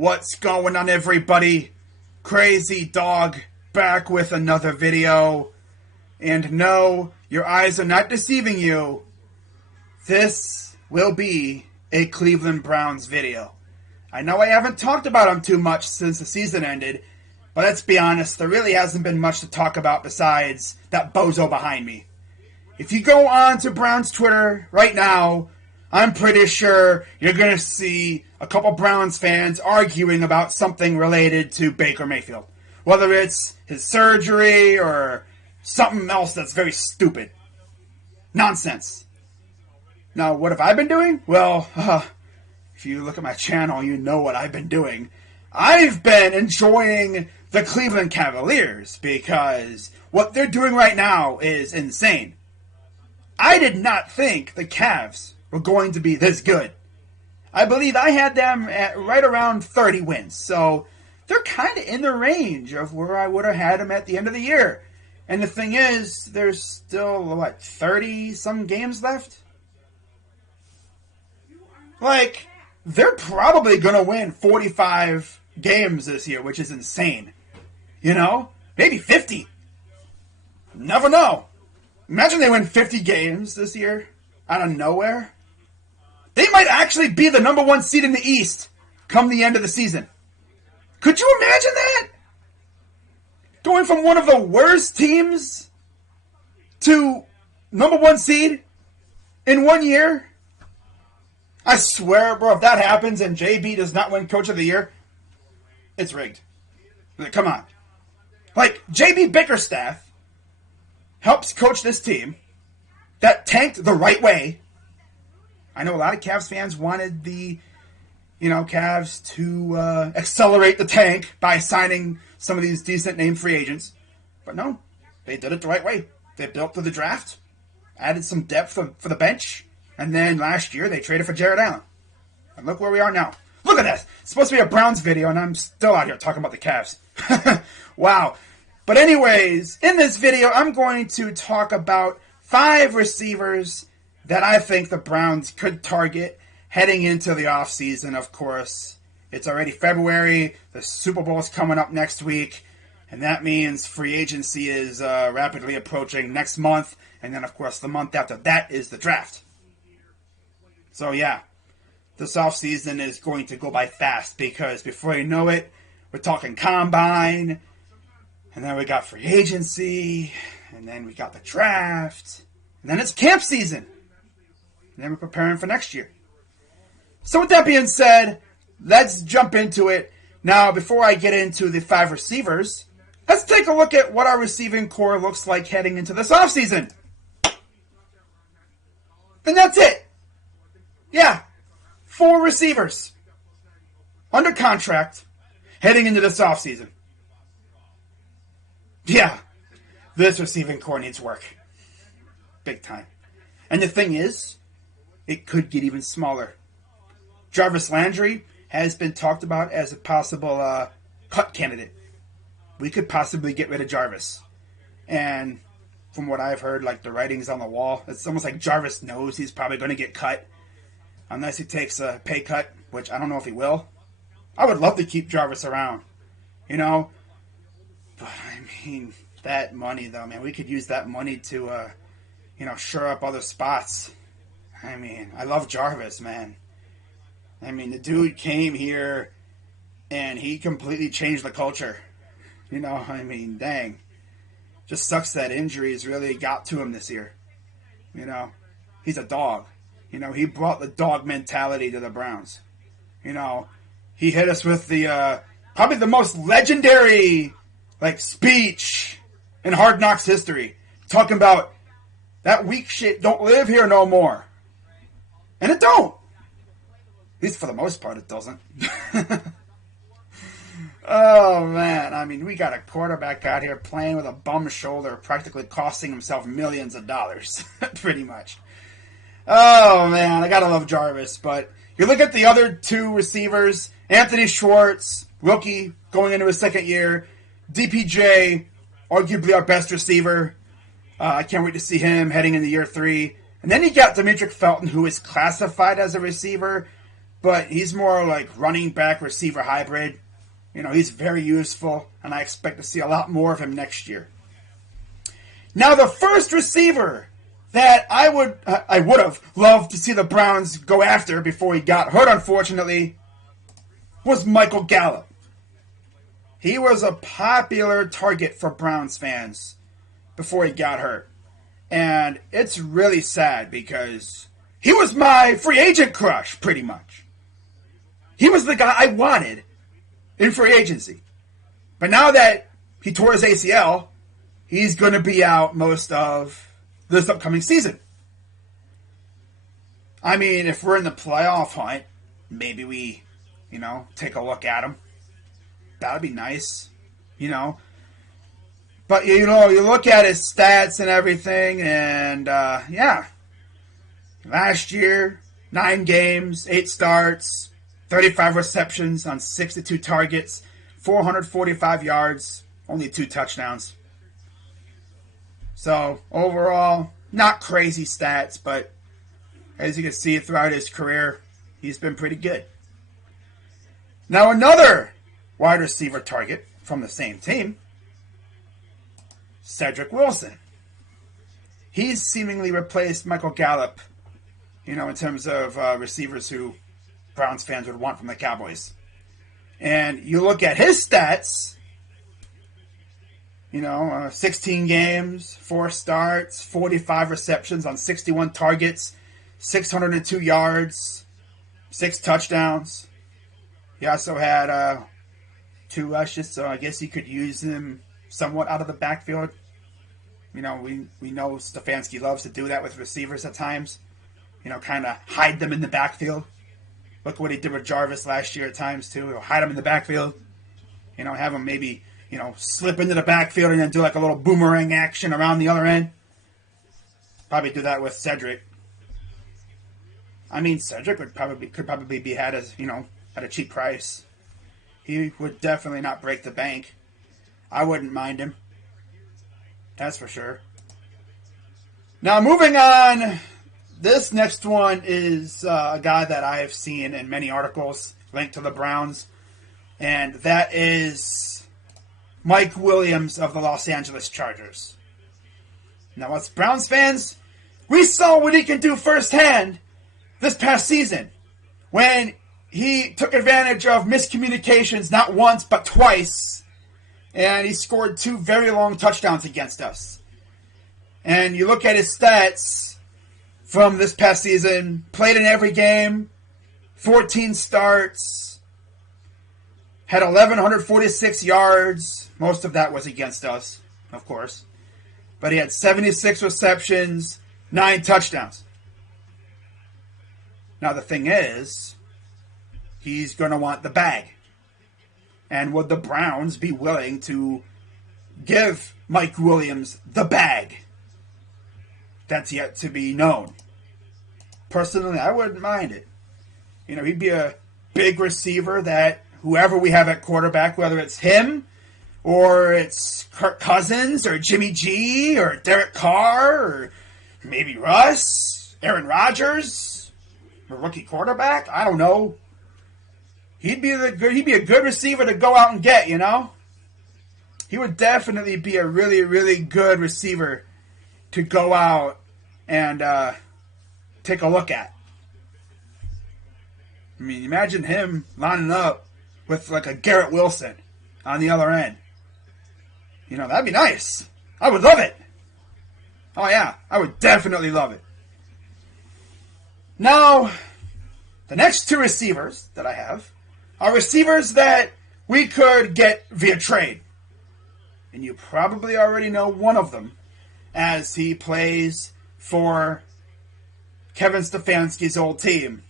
What's going on, everybody? Crazy Dog back with another video. And no, your eyes are not deceiving you. This will be a Cleveland Browns video. I know I haven't talked about them too much since the season ended, but let's be honest, there really hasn't been much to talk about besides that bozo behind me. If you go on to Browns Twitter right now, I'm pretty sure you're going to see a couple Browns fans arguing about something related to Baker Mayfield. Whether it's his surgery or something else that's very stupid. Nonsense. Now, what have I been doing? Well, if you look at my channel, you know what I've been doing. I've been enjoying the Cleveland Cavaliers because what they're doing right now is insane. I did not think the Cavs were going to be this good. I believe I had them at right around 30 wins. So they're kind of in the range of where I would have had them at the end of the year. And the thing is, there's still, 30-some games left? They're probably going to win 45 games this year, which is insane. You know? Maybe 50. Never know. Imagine they win 50 games this year out of nowhere. They might actually be the number one seed in the East come the end of the season. Could you imagine that? Going from one of the worst teams to number one seed in 1 year? I swear, bro, if that happens and JB does not win Coach of the Year, it's rigged. Come on. JB Bickerstaff helps coach this team that tanked the right way. I know a lot of Cavs fans wanted the, Cavs to accelerate the tank by signing some of these decent name free agents. But no, they did it the right way. They built through the draft, added some depth for the bench, and then last year they traded for Jared Allen. And look where we are now. Look at this. It's supposed to be a Browns video, and I'm still out here talking about the Cavs. Wow. But anyways, in this video, I'm going to talk about 5 receivers that I think the Browns could target heading into the offseason. Of course, it's already February. The Super Bowl is coming up next week. And that means free agency is rapidly approaching next month. And then, of course, the month after that is the draft. So, yeah, this offseason is going to go by fast because before you know it, we're talking combine. And then we got free agency. And then we got the draft. And then it's camp season. And then we're preparing for next year. So with that being said, let's jump into it. Now, before I get into the 5 receivers, let's take a look at what our receiving core looks like heading into this offseason. And that's it. Yeah, 4 receivers under contract heading into this offseason. Yeah, this receiving core needs work. Big time. And the thing is, it could get even smaller. Jarvis Landry has been talked about as a possible cut candidate. We could possibly get rid of Jarvis. And from what I've heard, the writing's on the wall. It's almost like Jarvis knows he's probably going to get cut. Unless he takes a pay cut, which I don't know if he will. I would love to keep Jarvis around. But, that money, though, man. We could use that money to, shore up other spots. I love Jarvis, man. The dude came here and he completely changed the culture. Dang. Just sucks that injuries really got to him this year. He's a dog. He brought the dog mentality to the Browns. He hit us with the, probably the most legendary, speech in Hard Knocks history. Talking about that weak shit don't live here no more. And it don't. At least for the most part, it doesn't. Oh, man. We got a quarterback out here playing with a bum shoulder, practically costing himself millions of dollars. Pretty much. Oh, man. I gotta love Jarvis. But you look at the other 2 receivers, Anthony Schwartz, rookie, going into his second year. DPJ, arguably our best receiver. I can't wait to see him heading into year 3. And then you got Demetric Felton, who is classified as a receiver, but he's more like running back receiver hybrid. He's very useful, and I expect to see a lot more of him next year. Now, the first receiver that I would have loved to see the Browns go after before he got hurt, unfortunately, was Michael Gallo. He was a popular target for Browns fans before he got hurt. And it's really sad because he was my free agent crush, pretty much. He was the guy I wanted in free agency. But now that he tore his ACL, he's going to be out most of this upcoming season. I mean, if we're in the playoff hunt, maybe we, take a look at him. That'd be nice, But, you look at his stats and everything, and, last year, 9 games, 8 starts, 35 receptions on 62 targets, 445 yards, only 2 touchdowns. So, overall, not crazy stats, but as you can see throughout his career, he's been pretty good. Now, another wide receiver target from the same team, Cedric Wilson. He's seemingly replaced Michael Gallup, in terms of receivers who Browns fans would want from the Cowboys. And you look at his stats, 16 games, 4 starts, 45 receptions on 61 targets, 602 yards, 6 touchdowns. He also had 2 rushes, so I guess you could use him somewhat out of the backfield. We know Stefanski loves to do that with receivers at times. Kind of hide them in the backfield. Look what he did with Jarvis last year at times, too. He'll hide him in the backfield. Have him maybe, slip into the backfield and then do like a little boomerang action around the other end. Probably do that with Cedric. I mean, Cedric could probably be had as, at a cheap price. He would definitely not break the bank. I wouldn't mind him. That's for sure. Now, moving on. This next one is a guy that I have seen in many articles linked to the Browns, and that is Mike Williams of the Los Angeles Chargers. Now, us Browns fans, we saw what he can do firsthand this past season when he took advantage of miscommunications not once but twice, and he scored 2 very long touchdowns against us. And you look at his stats from this past season, played in every game, 14 starts, had 1,146 yards. Most of that was against us, of course. But he had 76 receptions, 9 touchdowns. Now the thing is, he's going to want the bag. And would the Browns be willing to give Mike Williams the bag? That's yet to be known. Personally, I wouldn't mind it. He'd be a big receiver that whoever we have at quarterback, whether it's him or it's Kirk Cousins or Jimmy G or Derek Carr or maybe Russ, Aaron Rodgers, a rookie quarterback, I don't know. He'd be a good receiver to go out and get, He would definitely be a really, really good receiver to go out and take a look at. I mean, imagine him lining up with like a Garrett Wilson on the other end. That'd be nice. I would love it. Oh yeah, I would definitely love it. Now, the next 2 receivers that I have are receivers that we could get via trade. And you probably already know one of them, as he plays for Kevin Stefanski's old team,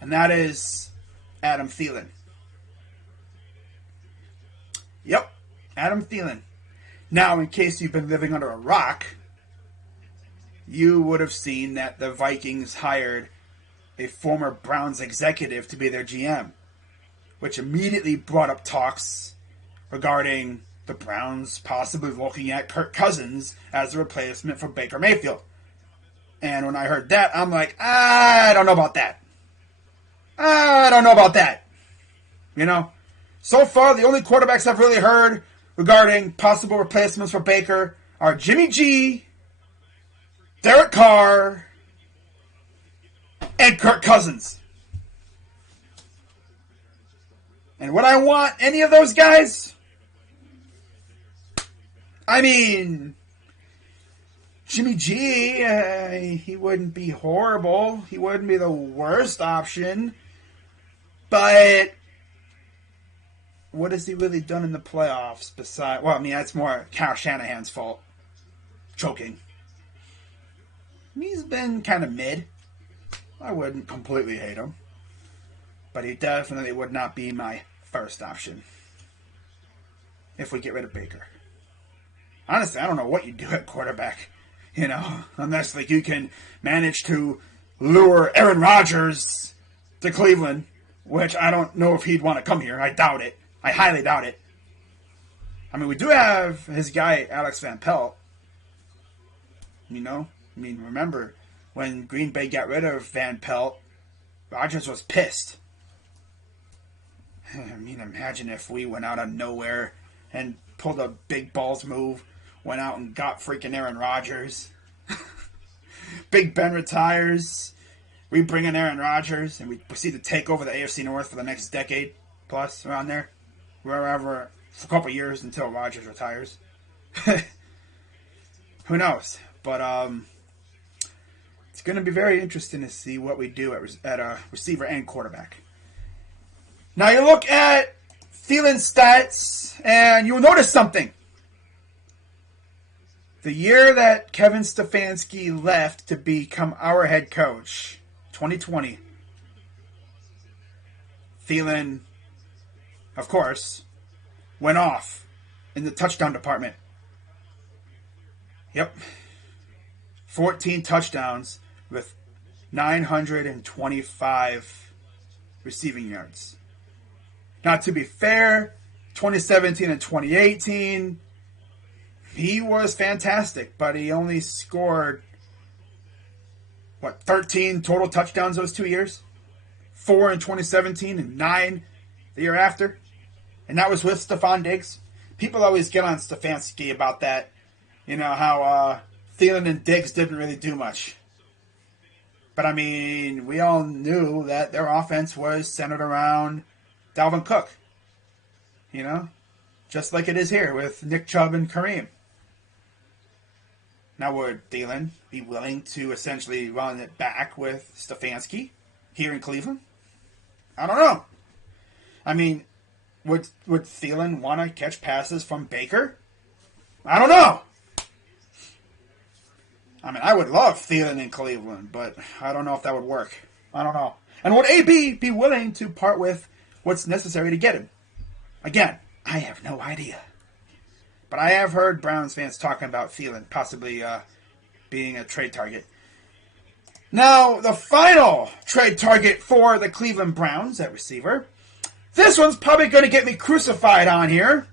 and that is Adam Thielen. Yep, Adam Thielen. Now, in case you've been living under a rock, you would have seen that the Vikings hired a former Browns executive to be their GM, which immediately brought up talks regarding the Browns possibly looking at Kirk Cousins as a replacement for Baker Mayfield. And when I heard that, I'm like, I don't know about that. I don't know about that. So far, the only quarterbacks I've really heard regarding possible replacements for Baker are Jimmy G, Derek Carr, and Kirk Cousins. And would I want any of those guys? I mean, Jimmy G, he wouldn't be horrible. He wouldn't be the worst option. But what has he really done in the playoffs besides... Well, I mean, that's more Kyle Shanahan's fault. Choking. He's been kind of mid. I wouldn't completely hate him. But he definitely would not be my first option if we get rid of Baker. Honestly, I don't know what you do at quarterback. Unless you can manage to lure Aaron Rodgers to Cleveland, which I don't know if he'd want to come here. I doubt it. I highly doubt it. I mean, we do have his guy, Alex Van Pelt. Remember when Green Bay got rid of Van Pelt, Rodgers was pissed. Imagine if we went out of nowhere and pulled a big balls move, went out and got freaking Aaron Rodgers. Big Ben retires. We bring in Aaron Rodgers, and we proceed to take over the AFC North for the next decade plus, around there. Wherever, for a couple of years until Rodgers retires. Who knows? But it's going to be very interesting to see what we do at receiver and quarterback. Now you look at Thielen's stats, and you'll notice something. The year that Kevin Stefanski left to become our head coach, 2020, Thielen, of course, went off in the touchdown department. Yep. 14 touchdowns with 925 receiving yards. Now, to be fair, 2017 and 2018, he was fantastic, but he only scored, 13 total touchdowns those 2 years? 4 in 2017 and 9 the year after. And that was with Stephon Diggs. People always get on Stefanski about that. How Thielen and Diggs didn't really do much. But, I mean, we all knew that their offense was centered around Dalvin Cook. Just like it is here with Nick Chubb and Kareem. Now, would Thielen be willing to essentially run it back with Stefanski here in Cleveland? I don't know. I mean, would Thielen want to catch passes from Baker? I don't know. I mean, I would love Thielen in Cleveland, but I don't know if that would work. I don't know. And would AB be willing to part with what's necessary to get him? Again, I have no idea. But I have heard Browns fans talking about Thielen possibly being a trade target. Now, the final trade target for the Cleveland Browns at receiver. This one's probably going to get me crucified on here.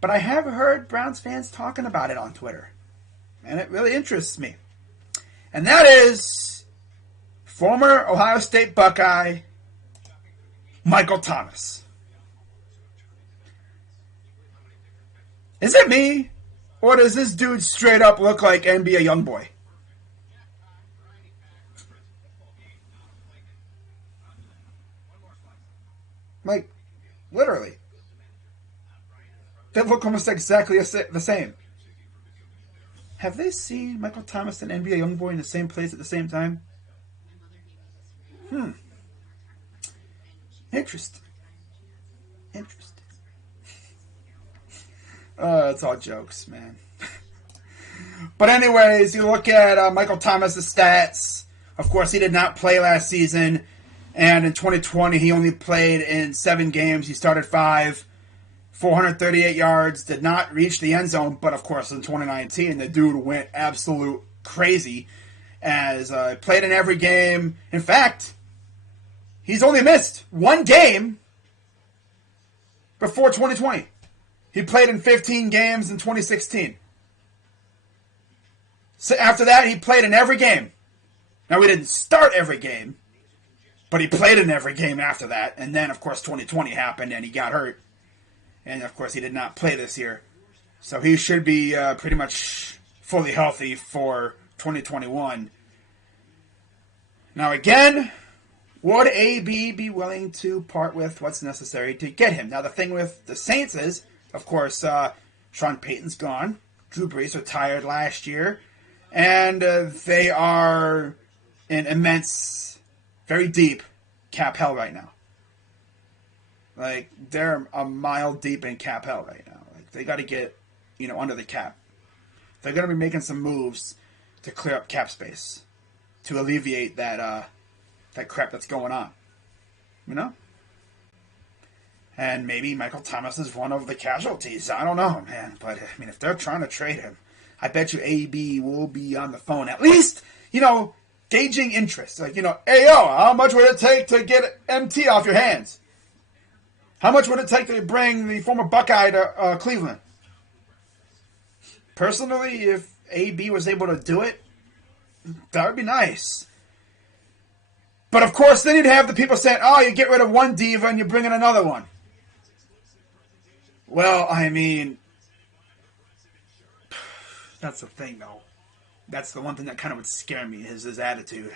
But I have heard Browns fans talking about it on Twitter. And it really interests me. And that is former Ohio State Buckeye Michael Thomas. Is it me? Or does this dude straight up look like NBA Youngboy? Literally. They look almost exactly the same. Have they seen Michael Thomas and NBA Youngboy in the same place at the same time? Interesting. It's all jokes, man. But anyways, you look at Michael Thomas' stats. Of course, he did not play last season. And in 2020, he only played in 7 games. He started 5, 438 yards, did not reach the end zone. But, of course, in 2019, the dude went absolute crazy as played in every game. In fact, he's only missed 1 game before 2020. He played in 15 games in 2016. So after that, he played in every game. Now, we didn't start every game, But he played in every game after that. And then, of course, 2020 happened and he got hurt. And, of course, he did not play this year. So he should be pretty much fully healthy for 2021. Now, again, would AB be willing to part with what's necessary to get him? Now, the thing with the Saints is, of course, Sean Payton's gone. Drew Brees retired last year. And they are in immense, very deep cap hell right now. Like, they're a mile deep in cap hell right now. Like, they got to get, under the cap. They're going to be making some moves to clear up cap space, to alleviate that crap that's going on. And maybe Michael Thomas is one of the casualties. I don't know, man. But, if they're trying to trade him, I bet you AB will be on the phone. At least, gauging interest. Like, hey, yo, how much would it take to get MT off your hands? How much would it take to bring the former Buckeye to Cleveland? Personally, if AB was able to do it, that would be nice. But, of course, then you'd have the people saying, oh, you get rid of one diva and you bring in another one. Well, that's the thing, though. That's the one thing that kind of would scare me, is his attitude.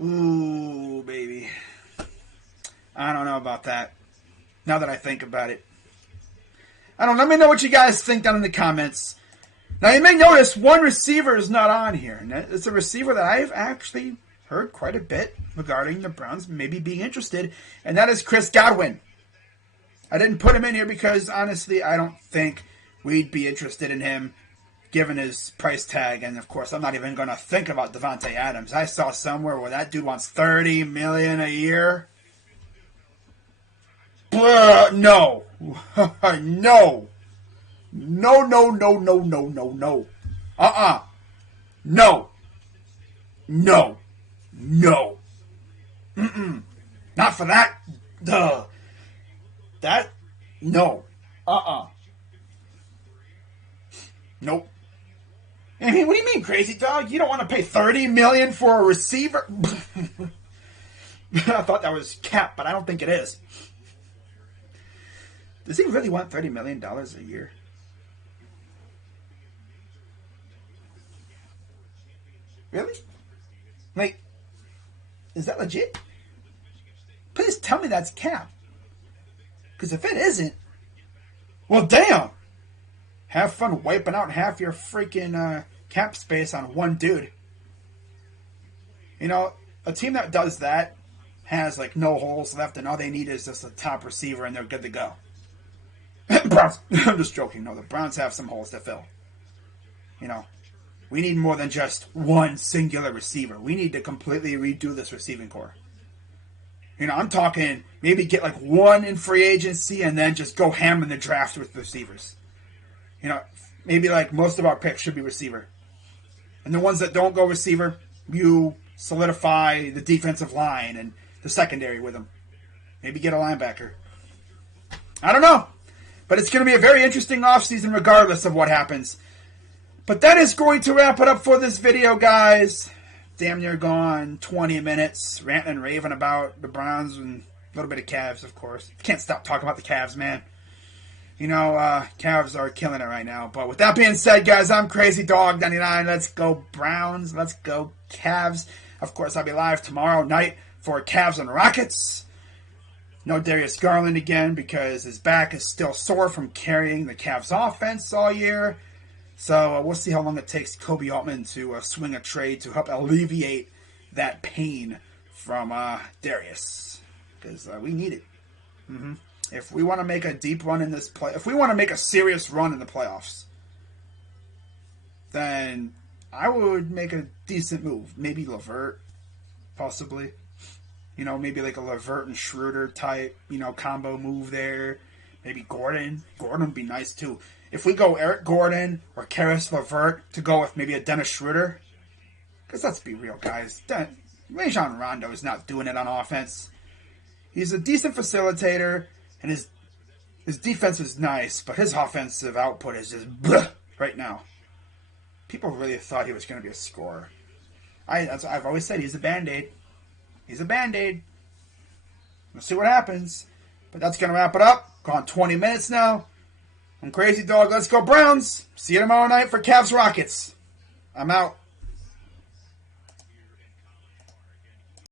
Ooh, baby. I don't know about that. Now that I think about it. Let me know what you guys think down in the comments. Now, you may notice one receiver is not on here. And it's a receiver that I've actually heard quite a bit regarding the Browns maybe being interested. And that is Chris Godwin. I didn't put him in here because, honestly, I don't think we'd be interested in him given his price tag. And, of course, I'm not even going to think about Devontae Adams. I saw somewhere where that dude wants $30 million a year. No. No. No, no, no, no, no, no, no. No. No. No. Not for that. Duh. That? No. Nope. What do you mean, crazy dog? You don't want to pay $30 million for a receiver? I thought that was cap, but I don't think it is. Does he really want $30 million a year? Really? Like, is that legit? Please tell me that's cap. Because if it isn't, well, damn. Have fun wiping out half your freaking cap space on one dude. A team that does that has, like, no holes left, and all they need is just a top receiver, and they're good to go. Browns. I'm just joking. No, the Browns have some holes to fill. We need more than just one singular receiver. We need to completely redo this receiving core. I'm talking maybe get like one in free agency and then just go ham in the draft with receivers. Maybe like most of our picks should be receiver. And the ones that don't go receiver, you solidify the defensive line and the secondary with them. Maybe get a linebacker. I don't know. But it's going to be a very interesting offseason regardless of what happens. But that is going to wrap it up for this video, guys. Damn near gone 20 minutes ranting and raving about the Browns and a little bit of Cavs, of course. Can't stop talking about the Cavs, man. Cavs are killing it right now. But with that being said, guys, I'm Crazy Dog 99. Let's go Browns. Let's go Cavs. Of course, I'll be live tomorrow night for Cavs and Rockets. No Darius Garland again because his back is still sore from carrying the Cavs offense all year. So we'll see how long it takes Kobe Altman to swing a trade to help alleviate that pain from Darius. Because we need it. If we want to make a deep run in this if we want to make a serious run in the playoffs, then I would make a decent move. Maybe LeVert, possibly. Maybe like a LeVert and Schroeder type, combo move there. Maybe Gordon. Gordon would be nice too. If we go Eric Gordon or Karis LeVert to go with maybe a Dennis Schroeder, because let's be real, guys. Rajon Rondo is not doing it on offense. He's a decent facilitator, and his defense is nice, but his offensive output is just bleh right now. People really thought he was going to be a scorer. I've always said he's a Band-Aid. He's a Band-Aid. We'll see what happens. But that's going to wrap it up. Gone 20 minutes now. I'm Crazy Dog. Let's go Browns. See you tomorrow night for Cavs Rockets. I'm out.